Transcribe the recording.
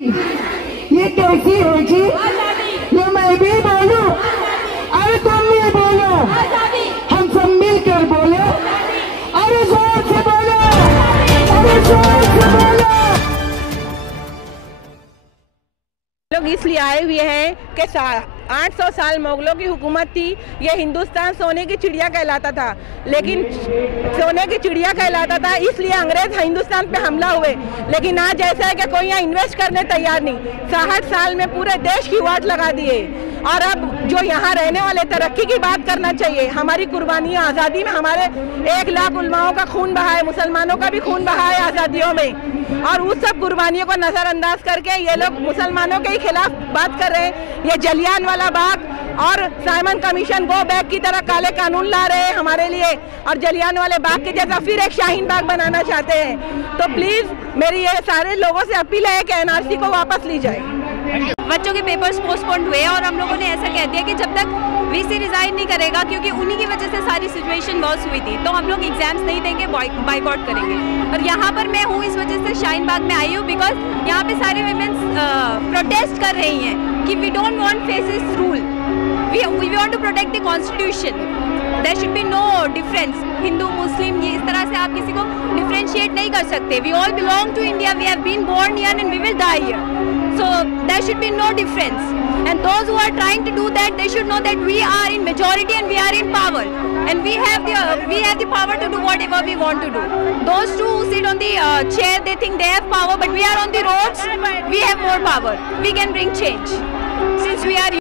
ये कैसी है जी? ये मैं भी बोलूं? अरे तुम भी बोलो, हम सब मिलकर बोले, अरे जोर से बोलो, अरे जोर से बोलो। लोग इसलिए आए हुए हैं कि 800 साल मुगलों की हुकूमत थी। ये हिंदुस्तान सोने की चिड़िया कहलाता था, लेकिन सोने की चिड़िया कहलाता था इसलिए अंग्रेज हिंदुस्तान पे हमला हुए। लेकिन आज ऐसा है कि कोई यहाँ इन्वेस्ट करने तैयार नहीं। 60 साल में पूरे देश की वाट लगा दिए और अब जो यहाँ रहने वाले तरक्की की बात करना चाहिए। हमारी कुर्बानियाँ आज़ादी में, हमारे 1 लाख उलमाओं का खून बहा है, मुसलमानों का भी खून बहा है आज़ादियों में, और उस सब कुर्बानियों को नज़रअंदाज करके ये लोग मुसलमानों के ही खिलाफ बात कर रहे हैं। ये जलियांवाला बाग और साइमन कमीशन गो बैक की तरह काले कानून ला रहे हैं हमारे लिए, और जलियांवाले बाग के जैसा फिर एक शाहीन बाग बनाना चाहते हैं। तो प्लीज़ मेरी ये सारे लोगों से अपील है कि एनआरसी को वापस ली जाए। बच्चों के पेपर्स पोस्टपोन हुए और हम लोगों ने ऐसा कह दिया कि जब तक वीसी रिजाइन नहीं करेगा, क्योंकि उन्हीं की वजह से सारी सिचुएशन वर्स हुई थी, तो हम लोग एग्जाम्स नहीं देंगे, बाइकआउट करेंगे। और यहाँ पर मैं हूँ इस वजह से शाहीन बाग में आई हूँ, बिकॉज यहाँ पे सारे वीमेंस प्रोटेस्ट कर रही हैं कि we don't want fascist rule, we want to protect the constitution, there should be no difference. Hindu Muslim ये इस तरह से आप किसी को डिफ्रेंशिएट नहीं कर सकते। We all belong to India, we have been born here and we will die here, so there should be no difference, and those who are trying to do that, they should know that we are in majority and we are in power, and we have the power to do whatever we want to do. Those two who sit on the chair, they think they have power, but we are on the roads, we have more power, we can bring change since we are